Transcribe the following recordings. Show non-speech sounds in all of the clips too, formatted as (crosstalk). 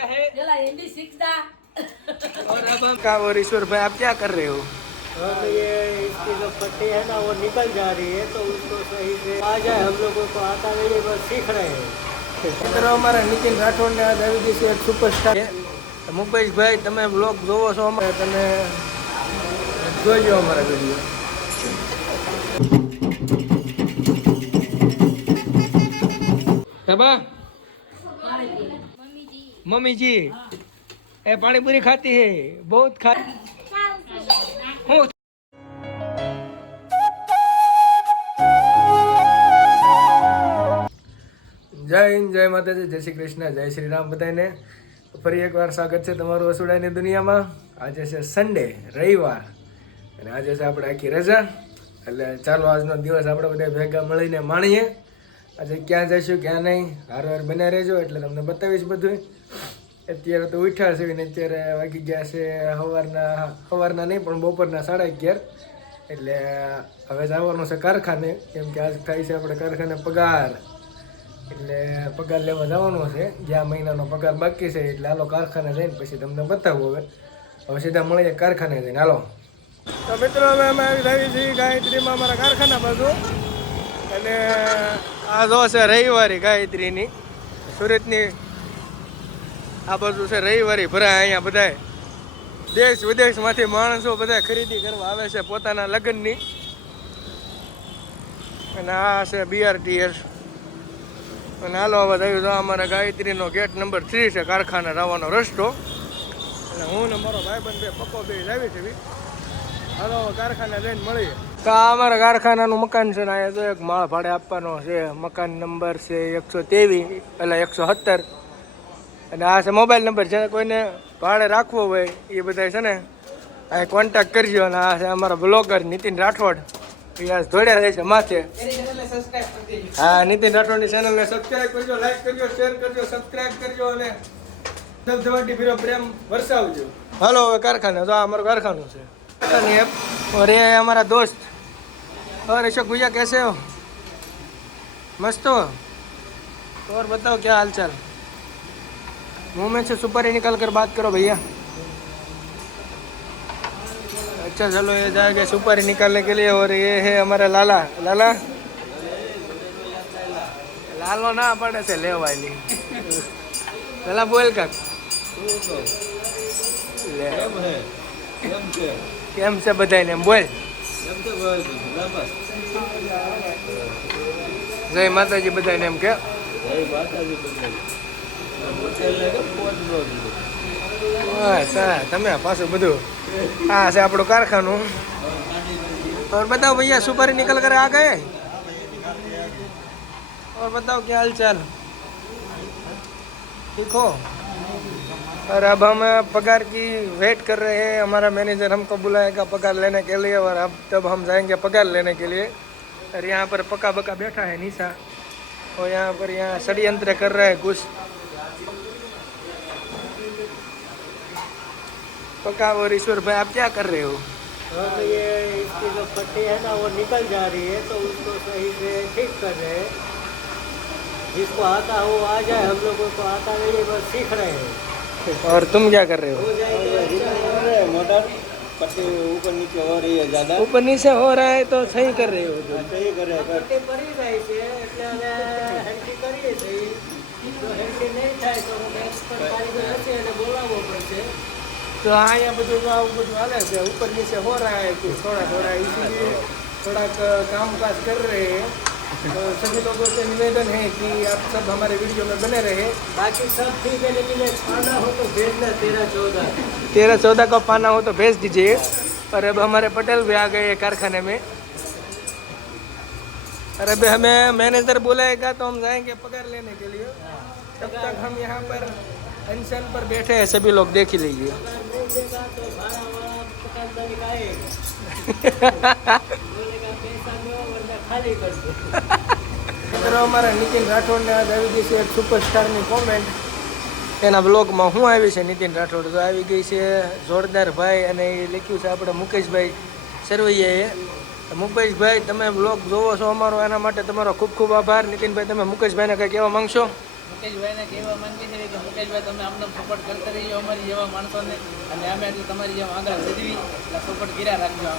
चला हिंदी सीख दा और अब हम का और ईश्वर भाई आप क्या कर रहे हो हम ये इसकी जो पट्टी है ना वो निकल जा रही है तो उसको सही से आ जाए हम लोगों को आता नहीं है बस सीख रहे हैं મિત્રો અમારા નીતિન રાઠોડને આજ આવી ગઈ છે એક સુપરસ્ટાર મુકેશભાઈ તમે બ્લોગ જોવો છો અમારે તમે જોઈ લો અમારા વિડીયો બાબા મમ્મીજી, એ પાણીપુરી ખાતી હે બહુ ખાતી હું જય હિન્દ, જય માતાજી, જય શ્રી કૃષ્ણ, જય શ્રી રામ બધાને ફરી એકવાર સ્વાગત છે તમારું વસુડાની દુનિયામાં. આજે છે સન્ડે રવિવાર. અને આજે છે આપણે આખી રજા. એટલે ચાલો, આજનો દિવસ આપણે બધા ભેગા મળીને માણીએ. આજે ક્યાં જઈશું, ક્યાં નહીં, હાર વાર બન્યા રહેજો, એટલે તમને બતાવીશ બધું અત્યારે તો ઉઠ્યા છે ને અત્યારે વાગી ગયા છે સવારના સવારના નહીં, પણ બપોરના સાડા અગિયાર. એટલે હવે જવાનું છે કારખાને, કેમ કે આજ થાય છે આપણે કારખાને પગાર. એટલે પગાર લેવા જવાનો છે, જ્યાં મહિનાનો પગાર બાકી છે, એટલે હાલો કારખાને જઈને પછી તમને બતાવું હવે. હવે સીધા મળીએ કારખાને જઈને, હાલો. તો મિત્રો, હવે અમે આવી છીએ ગાયત્રીમાં અમારા કારખાના બાજુ અને આ જો છે રવિવારી ગાયત્રીની. સુરતની આ બાજુ છે રવિવારી ભરાય અહીંયા બધાય. દેશ વિદેશમાંથી માણસો બધા ખરીદી કરવા આવે છે પોતાના લગ્નની. અને આ છે બીઆરટીએસ અને હાલો હવે થયું તો અમારા ગાયત્રીનો ગેટ નંબર થ્રી છે, કારખાને આવવાનો રસ્તો. અને હું ને મારો ભાઈબંધ બે, પપ્પો બે લાવી છે. હાલો કારખાને જઈને મળીએ. આ અમારા કારખાનાનું મકાન છે ને અહીંયા તો એક માળ ભાડે આપવાનો છે. મકાન નંબર છે એકસો ત્રેવીસ, એટલે એકસો સત્તર. અને આ છે મોબાઈલ નંબર. જેને કોઈને ભાડે રાખવો હોય એ બધા છે ને આ કોન્ટેક્ટ કરજો. અને આ છે અમારા બ્લોગર નીતિન રાઠોડ. એ આ જોડ્યા રહે છે માથે. હા, નીતિન રાઠોડની ચેનલને અને ધબધબાટી ભીરો વરસાવજો. હલો, હવે કારખાને. તો આ અમારું કારખાનું છે. અરે અમારા દોસ્ત. और अशोक भैया कैसे हो मस्त हो और बताओ क्या हाल चाल मुंह में से सुपारी निकाल कर बात करो भैया अच्छा चलो ये जाएगा सुपारी निकालने के लिए और ये है हमारा लाला लाला લાલો ના પડે છે લેવાની પેલા બોલ કાક લે કેમ છે બધાને એમ બોલ જય માતાજી બધાને એમ કે બસ હા તમે પાછું બધું હા છે આપણું કારખાનું और बताओ भैया सुपारी निकल कर आ गए और बताओ क्या हाल चाल ठीक हो और अब हम पगार की वेट कर रहे हैं हमारा मैनेजर हमको बुलाएगा पगार लेने के लिए और अब तब हम जाएंगे पगार लेने के लिए और यहाँ पर पका बका बैठा है निशा और यहाँ पर यहाँ षडयंत्र कर रहा है कुछ पका और ईश्वर भाई आप क्या कर रहे हो हम ये इसकी जो पट्टी है ना वो निकल जा रही है तो उसको सही से ठीक कर रहे हैं जिसको आता हो आ जाए हम लोगों को आता नहीं है बस सीख रहे हैं और तुम क्या कर रहे हो हो जाएगा मोटर पट्टी ऊपर नीचे हो रही है ज्यादा ऊपर नीचे हो रहा है तो सही कर रहे हो तुम सही करे પટ્ટી પડી જાય છે એટલે હવે હેન્ડી કરીએ છીએ જો હેન્ડી નહીં થાય તો અમે એક્સપર્ટ કારીગર હશે એને બોલાવવો પડશે तो हाँ यहाँ બધું તો આવું બધું હાલે છે ऊपर नीचे हो रहा है कुछ थोड़ा थोड़ा इसीलिए थोड़ा क- तो सभी लोगों से निवेदन है कि आप सब हमारे वीडियो में बने रहे। बाकी सब ठीक है लेकिन खाना हो तो भेजना तेरह चौदह। तेरह चौदह का पाना हो तो भेज दीजिए। और अब हमारे पटेल भी आ गए कारखाने में। और अभी हमें मैनेजर बुलाएगा तो हम जाएँगे पगार लेने के लिए। तब तक हम यहाँ पर अनशन पर बैठे हैं सभी लोग देख ही लीजिए। (laughs) મિત્રો, અમારા નીતિન રાઠોડને આજ આવી ગઈ છે એક સુપરસ્ટારની કોમેન્ટ એના બ્લોગમાં હું આવી છે, નીતિન રાઠોડ તો આવી ગઈ છે. જોરદાર ભાઈ અને એ લખ્યું છે આપણે મુકેશભાઈ સરવૈયાએ. મુકેશભાઈ, તમે બ્લોગ જોવો છો અમારો એના માટે તમારો ખૂબ ખૂબ આભાર. નીતિનભાઈ, તમે મુકેશભાઈને કંઈ કહેવા માંગશો? મુકેશભાઈને કહેવા માંગીએ છીએ કે મુકેશભાઈ, તમે અમને સપોર્ટ કરતા રહીએ અમારી જેવા માણસોને. અને અમે તમારી જેમ આગળ વધવી એટલે સપોર્ટ કર્યા રાખજો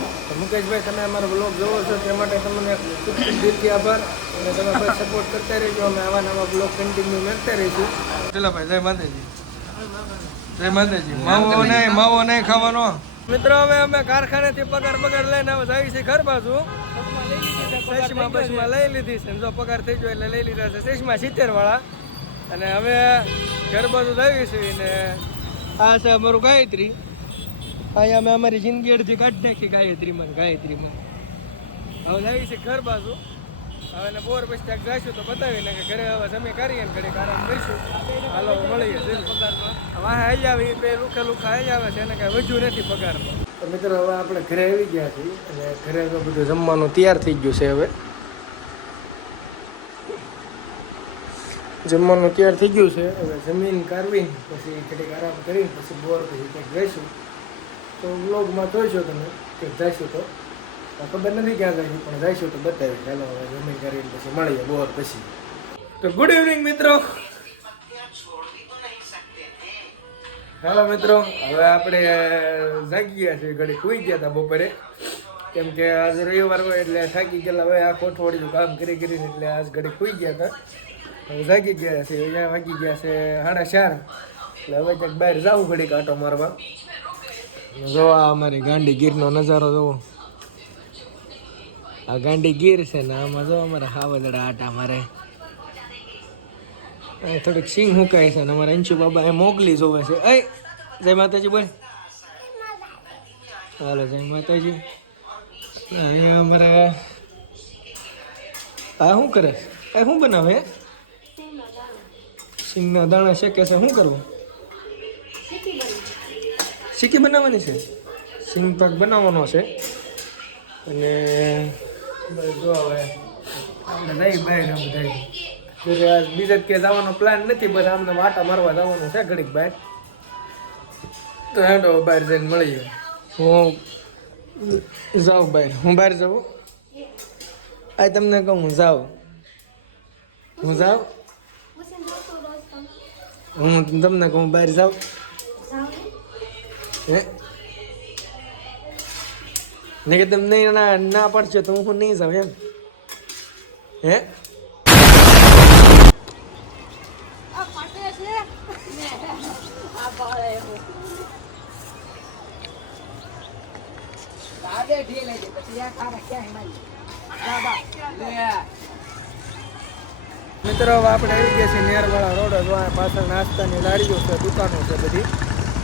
તો મુકેશભાઈ તમે અમારો બ્લોગ જોવો છો તે માટે તમને ખૂબ ખૂબ દિલથી આભાર. અને તમે (laughs) બસ સપોર્ટ કરતા રહેજો અમે આવા નવા બ્લોગ કન્ટિન્યુ મેળતા રહીશું. ચલો ભાઈ જય માતાજી. જય માતાજી. માવો નહીં માવો નહીં ખાવાનો. મિત્રો હવે અમે કારખાનેથી પગાર પગાર લઈને હવે જઈએ છીએ ઘર બાજુ સેશમાં બસમાં લઈ લીધી છે. જો પગાર થઈ ગયો એટલે લઈ લીધા છે સેશમાં સિત્તેર વાળા અને હવે ઘર બાજુ જઈએ છીએ ને આ છે અમારું ગાયત્રી. અહીંયા અમે અમારી જિંદગી અડધી કાઢી નાખી ગાયત્રીમાં ગાયત્રીમાં. હવે લાવી છે ઘર બાજુ. હવે ને બોર પછી ત્યાં જઈશું તો બતાવીને કે ઘરે હવે જમી કરીએ ને ઘડીક આરામ કરીશું. હાલો મળીએ પગારમાં વાહ આવી આવે બે લુખા લુખા આવી આવે છે, એને કાંઈ વધ્યું નથી પગારમાં. મિત્રો, હવે આપણે ઘરે આવી ગયા છીએ, અને ઘરે તો બધું જમવાનું તૈયાર થઈ ગયું છે હવે. જમવાનું તૈયાર થઈ ગયું છે, હવે જમીન કાઢવી પછી ઘડીક આરામ કરી પછી બોર પછી ક્યાંક જઈશું. તો વ્લોગમાં જોઈશો તમે, કે જઈશું તો? ખબર નથી ક્યાં જઈશું, પણ જઈશું તો બતાવી ચાલો, હવે જમીન કરીને પછી મળીએ બોર પછી. તો ગુડ ઇવનિંગ મિત્રો. હાલો મિત્રો. હવે આપણે જાગી ગયા છીએ. ઘડી સુઈ ગયા હતા બપોરે. કેમ કે આજ રવિવાર હોય એટલે થાકી ગયેલા હવે આખો અઠવાડિયું કામ કરી કરીને એટલે આજ ઘડી સુઈ ગયા હતા. હવે જાગી ગયા છે અહીંયા વાગી ગયા છે સાડા ચાર. એટલે હવે ક્યાંક બહાર જાવું ઘડી કાંટો મારવા. જો આ અમારી ગાંડી ગીરનો નજારો જોવો આ ગાંડી ગીર છે ને આમાં જો અમારા હાવદડા આટા મારે. થોડીક સિંગ હુકાય છે ને અમારા અંશુ બાબા એ મોકલી જોવે છે. એ, જય માતાજી બોલ. હાલો, જય માતાજી. અહીંયા અમારા આ શું કરે? આ શું બનાવે? સિંગના દાણા શેકે છે? શું કરવું? સિક્કી બનાવવાની છે? સિંગ પાક બનાવવાનો છે. અને જો હવે આપણે નહીં બહાર ઘરે બીજા જ ક્યાંય જવાનો પ્લાન નથી બધા આમને વાટા મારવા જવાનું છે ઘડીક બહાર તો હેડો બહાર જઈને મળીએ હું જાઉં બહાર. હું બહાર જાઉં? આ તમને કહું હું જાઉં. હું જાઉં? હું તમને કહું બહાર જાઉં? ને કે તમને ના ના પડશે તો હું નહીં જાઉં એમ. હે? મિત્રો આપણે આવી ગયા છીએ નેરવાળા રોડ પાછળ નાસ્તાની લાડીઓ છે, દુકાનો છે બધી.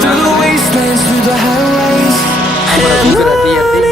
through the wastelands, through the highways.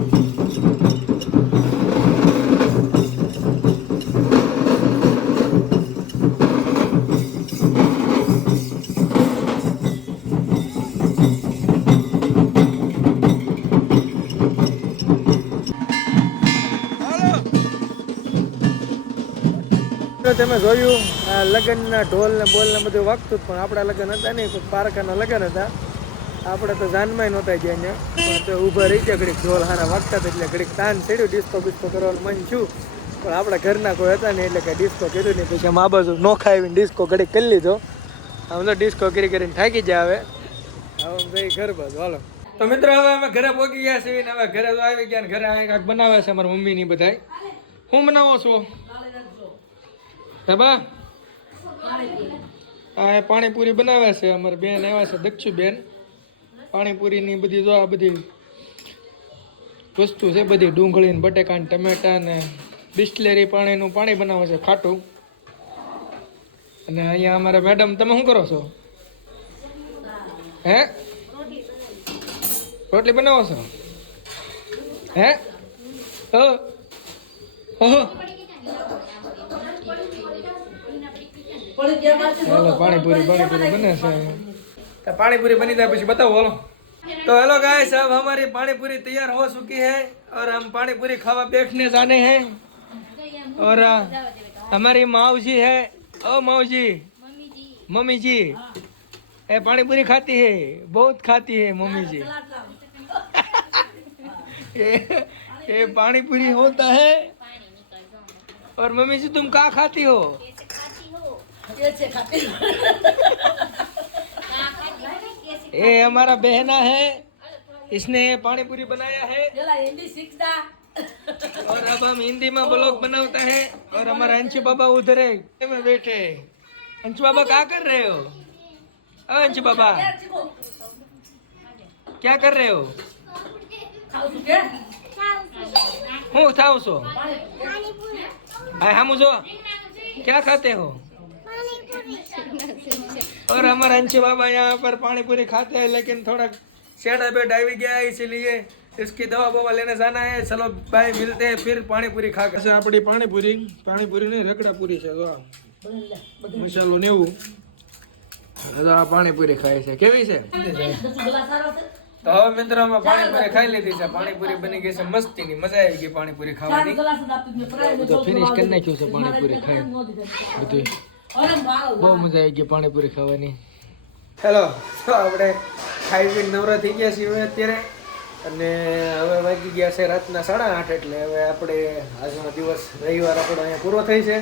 તો તમે જોયું લગ્નના ઢોલ ને બોલ ને બધું વાગતું જ, પણ આપણા લગ્ન હતા નહીં પણ પારકાના લગ્ન હતા. આપણે તો જાનમાં નહોતા ગયા અહીંયા. તો ઊભા રહી ગયા ઘડીક ઢોલ હારા વાગતા એટલે ઘડીક તાન ચડ્યું ડિસ્કો બિસ્કો કરવાનું મન છું પણ આપણા ઘરના કોઈ હતા નહીં એટલે કે ડિસ્કો કર્યું નહીં. પછી આમ આ બાજુ નોખા આવીને ડિસ્કો ઘડીક કરી લીધો. આમ તો ડિસ્કો કરી કરીને થાકી જાય હવે. હવે ભાઈ ઘર બાજુ હાલો. તો મિત્રો હવે અમે ઘરે પહોંચી ગયા છીએ હવે ઘરે તો આવી ગયા ઘરે કાંઈક બનાવે છે અમારા મમ્મીની બધાય. હું બનાવો છો? હે બા? આ એ પાણીપુરી બનાવે છે, અમારે બેન આવ્યા છે દક્ષુ બેન પાણીપુરીની બધી જો આ બધી વસ્તુ છે, બધી ડુંગળી ને બટેકા ને ટમેટા ને બિસ્લેરી પાણીનું પાણી બનાવે છે, ખાટું. અને અહીંયા અમારા મેડમ, તમે શું કરો છો? હે? રોટલી બનાવો છો? હે, હો. હો हेलो पानीपुरी पानीपुरी बने से तो पानीपुरी बनी जाए પછી बताओ बोलो तो हेलो गाइस अब हमारी पानीपुरी तैयार हो चुकी है और हम पानीपुरी खावा बैठने जाने हैं और अ, हमारी माऊजी है ओ माऊजी मम्मी जी ये पानीपुरी खाती है बहुत खाती है मम्मी जी ये ये पानीपुरी होता है और मम्मी जी तुम कहाँ खाती हो ये हमारा बहना है। इसने पानी पूरी बनाया है। और अब हम हिंदी में ब्लॉग बनाता है। और हमारा अंशु बाबा उधर है बैठे। अंशु बाबा क्या कर रहे हो? अंशु बाबा। क्या कर रहे हो? हूँ था उसो। हम उसो क्या खाते हो? और हमारे अंशु बाबा यहाँ पर पानी पूरी खाते हैं लेकिन थोड़ा शेड बेड આવી ગયા इसीलिए इसकी दवा बवा लेने जाना है चलो भाई मिलते हैं फिर पानी पूरी खा के આપણી પાણીપુરી પાણીપુરી નહીં રગડા પૂરી છે જો આ. મસાલો ને એવું હવે આ પાણીપુરી ખાય છે કેવી છે તો હવે મિત્રો અમે પાણીપુરી ખાઈ લીધી છે પાણીપુરી બની ગઈ છે મસ્તીની મજા આવી ગઈ પાણીપુરી ખાવાની બધું ફિનિશ કરી નાખ્યું છે પાણીપુરી ખાઈ બધું બહુ મજા આવી ગઈ પાણીપુરી ખાવાની. હેલો તો આપણે ખાઈ પીને નવરા થઈ ગયા છીએ હવે અત્યારે. અને હવે વાગી ગયા છે રાતના સાડા આઠ એટલે હવે આપણે આજનો દિવસ રવિવાર આપણો અહીંયા પૂરો થઈ છે.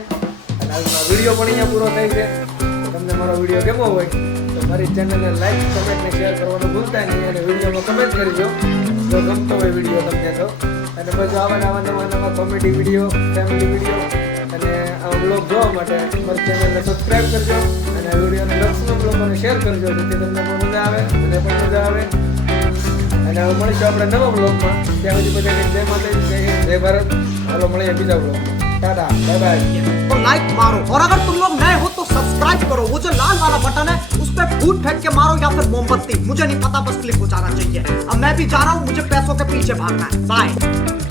અને આજનો વીડિયો પણ અહીંયા પૂરો થઈ છે. તમને મારો વીડિયો કેવો હોય તો મારી ચેનલને લાઈક કમેન્ટ ને શેર કરવાનું ભૂલતા નહીં અને વિડીયોમાં કમેન્ટ કરજો. જો ગમતો હોય વીડિયો તમને તો. અને બસ આવા નવા નવા નવા comedy video family video blog જોવા માટે મારી ચેનલને સબસ્ક્રાઇબ કરજો અને આ વિડીયોને લક્ષનો બ્લોગોને શેર કરજો જેથી તમને પણ મજા આવે મને પણ મજા આવે અને હવે મળીશું આપણે નવા બ્લોગમાં ત્યાં સુધી બધાને જય માતાજી જય હિન્દ જય ભારત હાલો મળીએ બીજા બ્લોગમાં ટાટા બાય બાય तो लाइक मारो और अगर तुम लोग नए हो तो सब्सक्राइब करो वो जो लाल वाला बटन है उस पर फूट फेंक के मारो या फिर मोमबत्ती मुझे नहीं पता बस क्लिक हो जाना चाहिए अब मैं भी जा रहा हूँ मुझे पैसों के पीछे भागना है बाय